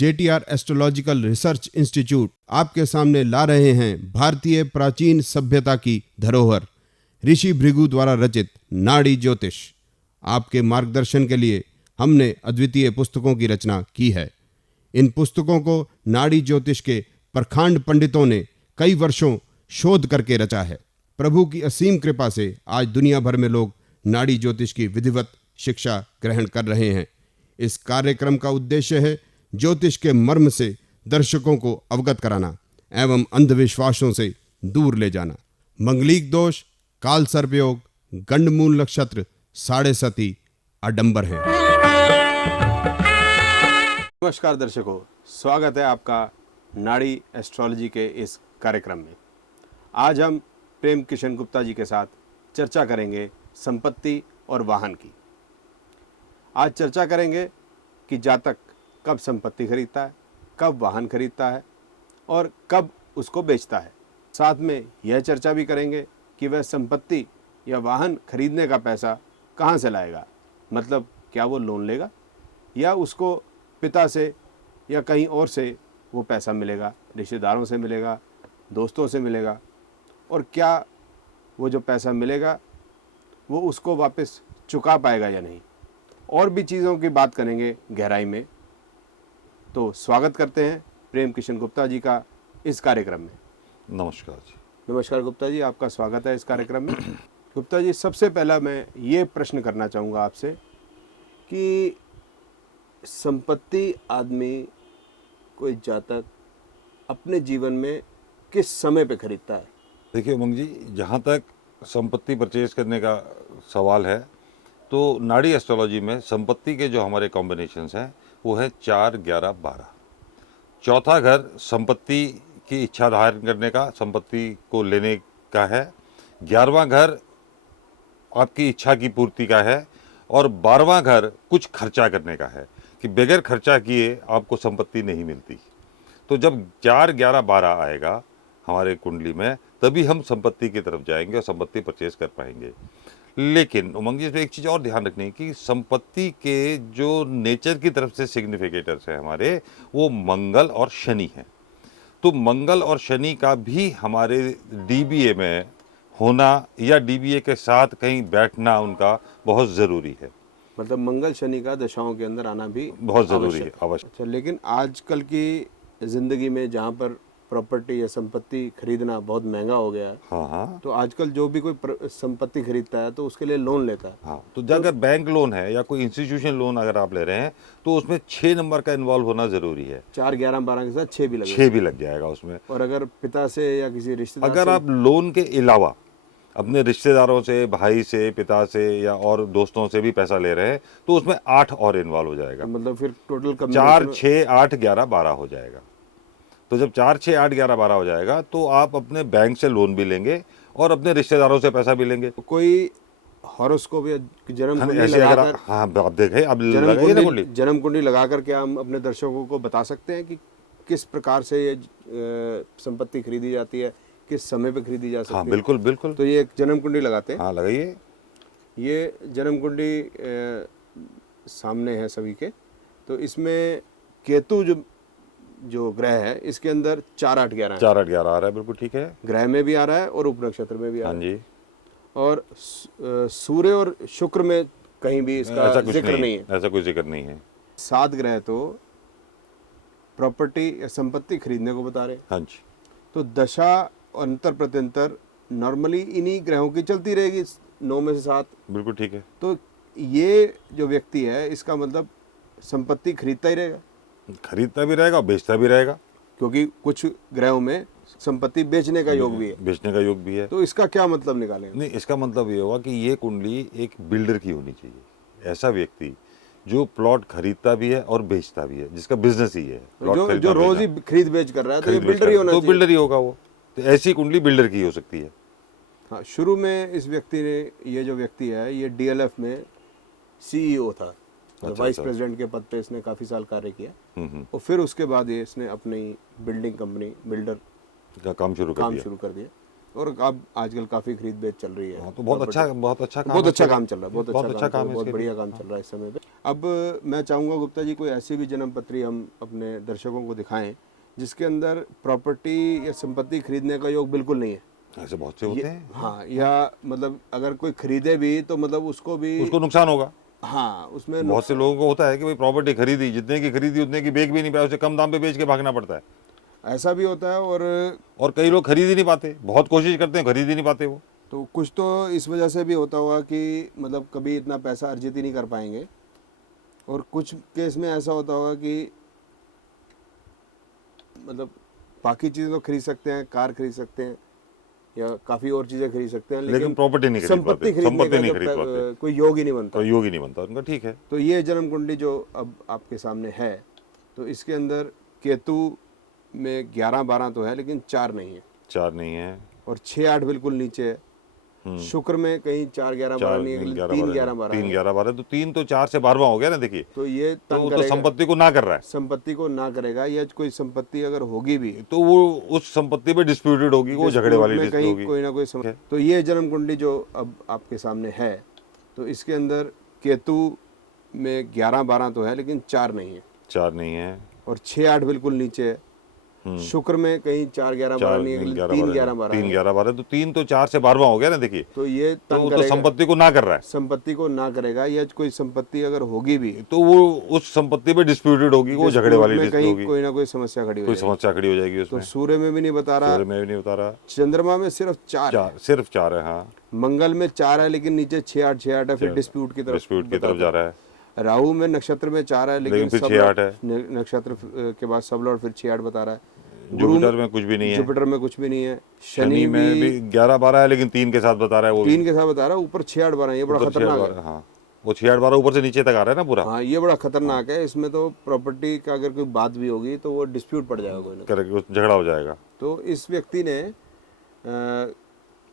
JTR astrological research institute आपके सामने ला रहे हैं भारतीय प्राचीन सभ्यता की धरोहर ऋषि भृगु द्वारा रचित नाड़ी ज्योतिष। आपके मार्गदर्शन के लिए हमने अद्वितीय पुस्तकों की रचना की है। इन पुस्तकों को नाड़ी ज्योतिष के प्रखांड पंडितों ने कई वर्षों शोध करके रचा है। प्रभु की असीम कृपा से आज दुनिया भर में लोग नाड़ी ज्योतिष की विधिवत शिक्षा ग्रहण कर रहे हैं। इस कार्यक्रम का उद्देश्य है ज्योतिष के मर्म से दर्शकों को अवगत कराना एवं अंधविश्वासों से दूर ले जाना। मंगलिक दोष, काल सर्पयोग, गंडमूल नक्षत्र, साढ़े सती आडंबर है। नमस्कार दर्शकों, स्वागत है आपका नाड़ी एस्ट्रोलॉजी के इस कार्यक्रम में। आज हम प्रेम किशन गुप्ता जी के साथ चर्चा करेंगे संपत्ति और वाहन की। आज चर्चा करेंगे कि जातक कब संपत्ति खरीदता है, कब वाहन खरीदता है और कब उसको बेचता है। साथ में यह चर्चा भी करेंगे कि वह संपत्ति या वाहन खरीदने का पैसा कहाँ से लाएगा। मतलब क्या वो लोन लेगा या उसको पिता से या कहीं और से वो पैसा मिलेगा, रिश्तेदारों से मिलेगा, दोस्तों से मिलेगा, और क्या वो जो पैसा मिलेगा वो उसको वापस चुका पाएगा या नहीं। और भी चीज़ों की बात करेंगे गहराई में। तो स्वागत करते हैं प्रेम किशन गुप्ता जी का इस कार्यक्रम में। नमस्कार जी। नमस्कार गुप्ता जी, आपका स्वागत है इस कार्यक्रम में। गुप्ता जी, सबसे पहला मैं ये प्रश्न करना चाहूँगा आपसे कि संपत्ति आदमी, कोई जातक अपने जीवन में किस समय पे खरीदता है? देखिए उमंग जी, जहाँ तक संपत्ति परचेज करने का सवाल है तो नाड़ी एस्ट्रोलॉजी में संपत्ति के जो हमारे कॉम्बिनेशंस हैं वो है 4, 11, 12। चौथा घर संपत्ति की इच्छा धारण करने का, संपत्ति को लेने का है। 11वां घर आपकी इच्छा की पूर्ति का है और 12वां घर कुछ खर्चा करने का है कि बगैर खर्चा किए आपको संपत्ति नहीं मिलती। तो जब 4, 11, 12 आएगा हमारे कुंडली में तभी हम संपत्ति की तरफ जाएंगे और संपत्ति परचेज कर पाएंगे। लेकिन उमंग जी, इसमें एक चीज़ और ध्यान रखनी है कि संपत्ति के जो नेचर की तरफ से सिग्निफिकेटर्स हैं हमारे, वो मंगल और शनि हैं। तो मंगल और शनि का भी हमारे डीबीए में होना या डीबीए के साथ कहीं बैठना उनका बहुत ज़रूरी है। मतलब मंगल शनि का दशाओं के अंदर आना भी बहुत ज़रूरी है, अवश्य। अच्छा, लेकिन आजकल की ज़िंदगी में जहाँ पर प्रॉपर्टी या संपत्ति खरीदना बहुत महंगा हो गया है, हाँ, तो आजकल जो भी कोई संपत्ति खरीदता है तो उसके लिए लोन लेता है। हाँ, तो अगर बैंक लोन है या कोई इंस्टीट्यूशन लोन अगर आप ले रहे हैं तो उसमें 6 नंबर का इन्वॉल्व होना जरूरी है। 4, 11, 12 के साथ 6 भी लग जाएगा उसमें। और अगर पिता से या किसी रिश्तेदार अगर आप लोन के अलावा अपने रिश्तेदारों से, भाई से, पिता से या और दोस्तों से भी पैसा ले रहे हैं तो उसमें 8 और इन्वॉल्व हो जाएगा। मतलब फिर टोटल 4, 6, 8, 11, 12 हो जाएगा। तो जब 4, 6, 8, 11, 12 हो जाएगा तो आप अपने बैंक से लोन भी लेंगे और अपने रिश्तेदारों से पैसा भी लेंगे। तो कोई हॉरोस्कोप या जन्म कुंडली लगाकर, हाँ आप देखें, अब जन्म कुंडली लगा करके हम अपने दर्शकों को बता सकते हैं कि किस प्रकार से ये संपत्ति खरीदी जाती है, किस समय पे खरीदी जा सकती है। हाँ बिल्कुल बिल्कुल। तो ये एक जन्म कुंडली लगाते हैं। हाँ लगाइए। ये जन्म कुंडली सामने है सभी के। तो इसमें केतु जो ग्रह है इसके अंदर 4, 8, 11 4, 8, 11 आ रहा है। बिल्कुल ठीक है। ग्रह में भी आ रहा है और उपनक्षत्र में भी आ रहा है। हाँ जी। और सूर्य और शुक्र में कहीं भी इसका जिक्र नहीं है। ऐसा कोई जिक्र नहीं है। 7 ग्रह तो प्रॉपर्टी या संपत्ति खरीदने को बता रहे हैं। हाँ जी। तो दशा अंतर प्रत्यंतर नॉर्मली इन्हीं ग्रहों की चलती रहेगी, 9 में से 7। बिल्कुल ठीक है। तो ये जो व्यक्ति है इसका मतलब संपत्ति खरीदता ही रहेगा, खरीदता भी रहेगा, बेचता भी रहेगा, क्योंकि कुछ ग्रहों में संपत्ति बेचने का योग भी है। बेचने का योग भी है। तो इसका क्या मतलब निकालेंगे? नहीं, इसका मतलब ये होगा कि ये कुंडली एक बिल्डर की होनी चाहिए। ऐसा व्यक्ति जो प्लॉट खरीदता भी है और बेचता भी है, जिसका बिजनेस ही है जो रोज ही खरीद बेच कर रहा है, तो ये बिल्डर ही होना चाहिए। तो बिल्डर ही होगा वो। तो ऐसी कुंडली बिल्डर की हो सकती है। हाँ, शुरू में इस व्यक्ति ने, ये जो व्यक्ति है, ये DLF में CEO था। वाइस प्रेसिडेंट के पद पे इसने काफी साल कार्य किया। और फिर उसके बाद ये इसने अपनी बिल्डिंग कंपनी, बिल्डर का काम शुरू कर दिया। और अब आजकल काफी खरीद बेच चल रही है। हाँ, तो बहुत अच्छा काम बहुत है अच्छा इसके काम लिए। चल रहा है, बहुत बहुत अच्छा अच्छा काम, काम है बहुत इसके बढ़िया लिए। काम चल रहा है इस समय पे। अब मैं चाहूँगा गुप्ता जी कोई ऐसी भी जन्म पत्री हम अपने दर्शकों को दिखाएं जिसके अंदर प्रॉपर्टी या संपत्ति खरीदने का योग बिल्कुल नहीं है। ऐसे बहुत से होते हैं, हाँ, या मतलब अगर कोई खरीदे भी तो मतलब उसको भी उसको नुकसान होगा। हाँ उसमें बहुत से लोगों को होता है कि भाई प्रॉपर्टी खरीदी, जितने की खरीदी उतने की बेच भी नहीं पाया, उसे कम दाम पे बेच के भागना पड़ता है। ऐसा भी होता है। और कई लोग खरीद ही नहीं पाते, बहुत कोशिश करते हैं, खरीद ही नहीं पाते वो। तो कुछ तो इस वजह से भी होता होगा कि मतलब कभी इतना पैसा अर्जित ही नहीं कर पाएंगे, और कुछ केस में ऐसा होता होगा कि मतलब बाकी चीज़ें तो खरीद सकते हैं, कार खरीद सकते हैं या काफ़ी और चीज़ें खरीद सकते हैं, लेकिन प्रॉपर्टी नहीं खरीद संपत्ति पाते, खरीदने संपत्ति का नहीं जो खरीद पाते, कोई योग ही नहीं बनता। कोई योग ही नहीं बनता उनका। ठीक है, तो ये जन्म कुंडली जो अब आपके सामने है, तो इसके अंदर केतु में 11-12 तो है लेकिन 4 नहीं है, 4 नहीं है, और 6-8 बिल्कुल नीचे है। शुक्र में कहीं 4-11-12 नहीं है, 3-11-12 3 है। 11 12, तो 3 तो 4 से 12वां हो गया ना। देखिए, तो ये तो तंग वो तो करेगा, संपत्ति को ना कर रहा है, संपत्ति को ना करेगा, या कोई संपत्ति अगर होगी भी तो वो उस संपत्ति पे डिस्प्यूटेड होगी, वो झगड़े वाली में डिस्प्यूट कहीं होगी। कोई ना कोई तो ये जन्म कुंडली जो अब आपके सामने है, तो इसके अंदर केतु में 11-12 तो है लेकिन 4 नहीं है, 4 नहीं है, और 6-8 बिल्कुल नीचे है। शुक्र में कहीं 4-11-12 नहीं है, 3-11-12 3 है। 11 12, तो 3 तो 4 से 12वां हो गया ना। देखिए, तो ये तो तंग वो तो करेगा, संपत्ति को ना कर रहा है, संपत्ति को ना करेगा, या कोई संपत्ति अगर होगी भी तो वो उस संपत्ति पे डिस्प्यूटेड होगी, वो झगड़े वाली में डिस्प्यूट कहीं होगी, कोई ना कोई समस्या खड़ी हो कोई जाएगी। समस्या खड़ी हो जाएगी तो उसमें। सूर्य में भी नहीं बता रहा, सूर्य में भी नहीं बता रहा, चंद्रमा में सिर्फ 4 है, 4 सिर्फ 4 है। हाँ, मंगल में 4 है लेकिन नीचे 6-8 है, फिर डिस्प्यूट की तरफ डिस्प्यूट की तरफ जा रहा है, राहु में नक्षत्र में 4 है लेकिन फिर सब 6-8 है, नक्षत्र के बाद सब लौट फिर 6-8 बता रहा है। जुपिटर में कुछ भी नहीं है, जुपिटर में कुछ भी नहीं है। शनि में भी 11 12 है लेकिन 3 के साथ बता रहा है, वो 3 के साथ बता रहा है, ऊपर 6-8-12 ये बड़ा खतरनाक है। हाँ, वो 6-8-12 ऊपर से नीचे तक आ रहा है ना पूरा। हाँ, ये बड़ा खतरनाक है। इसमें तो प्रॉपर्टी का अगर कोई बात भी होगी तो वो डिस्प्यूट पड़ जाएगा कोई ना। करेक्ट, झगड़ा हो जाएगा। तो इस व्यक्ति ने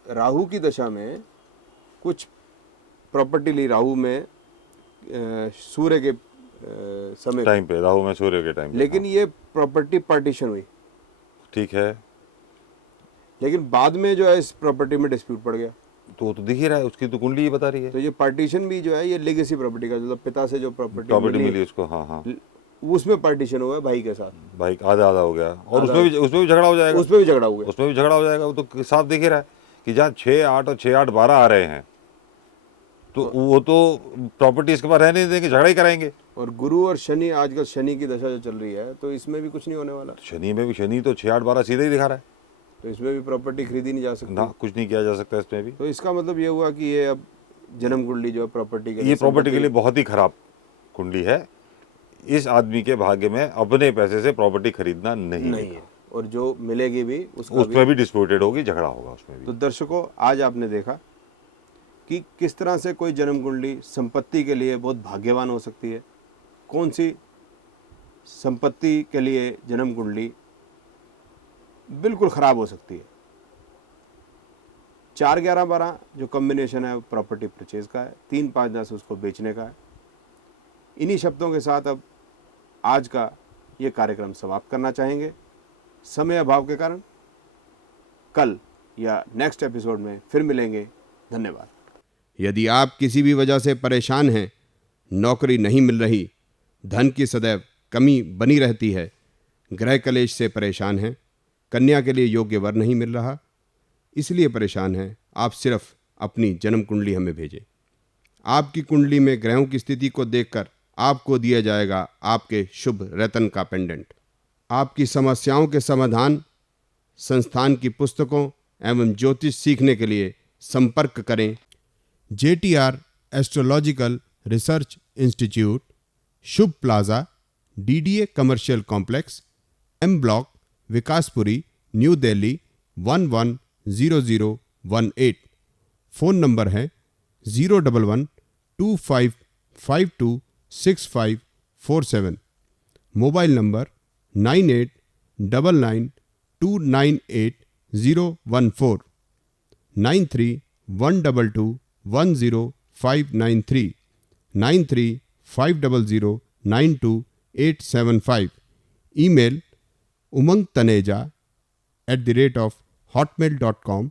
राहु की दशा में कुछ प्रॉपर्टी ली, राहु में सूर्य के समय टाइम पे, राहु में सूर्य के टाइम पे, लेकिन ये प्रॉपर्टी पार्टीशन हुई, ठीक है, लेकिन बाद में जो है इस प्रॉपर्टी में डिस्प्यूट पड़ गया। तो वो तो दिख ही रहा है, उसकी तो कुंडली ही बता रही है, तो ये पार्टीशन भी जो है ये लेगेसी प्रॉपर्टी का, मतलब पिता से जो प्रॉपर्टी मिली उसको। हाँ हाँ, उसमें पार्टीशन हुआ है भाई के साथ, भाई आधा आधा हो गया, और उसमें भी झगड़ा हो जाएगा, उसमें भी झगड़ा हुआ, उसमें भी झगड़ा हो जाएगा। वो तो साफ दिख ही रहा है कि जहाँ 6-8 और 6-8-12 आ रहे हैं, तो वो तो प्रॉपर्टी इसके बाद रहने नहीं देंगे, झगड़ा ही कराएंगे। और गुरु और शनि, आजकल शनि की दशा जो चल रही है, तो इसमें भी कुछ नहीं होने वाला। शनि में भी, शनि तो 6-8-12 सीधे ही दिखा रहा है, तो इसमें भी प्रॉपर्टी खरीदी नहीं जा सकती ना, कुछ नहीं किया जा सकता इसमें भी। तो इसका मतलब ये हुआ कि ये अब जन्म कुंडली जो है प्रॉपर्टी के ये प्रॉपर्टी के लिए बहुत ही खराब कुंडली है। इस आदमी के भाग्य में अपने पैसे से प्रॉपर्टी खरीदना नहीं है, और जो मिलेगी भी उसमें भी डिस्प्यूटेड होगी, झगड़ा होगा उसमें भी। तो दर्शकों, आज आपने देखा कि किस तरह से कोई जन्म कुंडली संपत्ति के लिए बहुत भाग्यवान हो सकती है, कौन सी संपत्ति के लिए जन्म कुंडली बिल्कुल खराब हो सकती है। 4-11-12 जो कॉम्बिनेशन है वो प्रॉपर्टी परचेज का है, 3-5-10 उसको बेचने का है। इन्हीं शब्दों के साथ अब आज का ये कार्यक्रम समाप्त करना चाहेंगे, समय अभाव के कारण। कल या नेक्स्ट एपिसोड में फिर मिलेंगे। धन्यवाद। यदि आप किसी भी वजह से परेशान हैं, नौकरी नहीं मिल रही, धन की सदैव कमी बनी रहती है, गृह कलेश से परेशान हैं, कन्या के लिए योग्य वर नहीं मिल रहा, इसलिए परेशान हैं, आप सिर्फ अपनी जन्म कुंडली हमें भेजें। आपकी कुंडली में ग्रहों की स्थिति को देखकर आपको दिया जाएगा आपके शुभ रत्न का पेंडेंट। आपकी समस्याओं के समाधान, संस्थान की पुस्तकों एवं ज्योतिष सीखने के लिए संपर्क करें JTR astrological research institute, Shubh plaza, DDA commercial complex, M block, Vikaspuri, New Delhi 110018। Phone number है 01125526547। Mobile number 9899298014, 9312210593, 9350092875। Email umangtaneja@hotmail.com,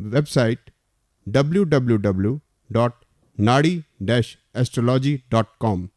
website www.nadi-astrology.com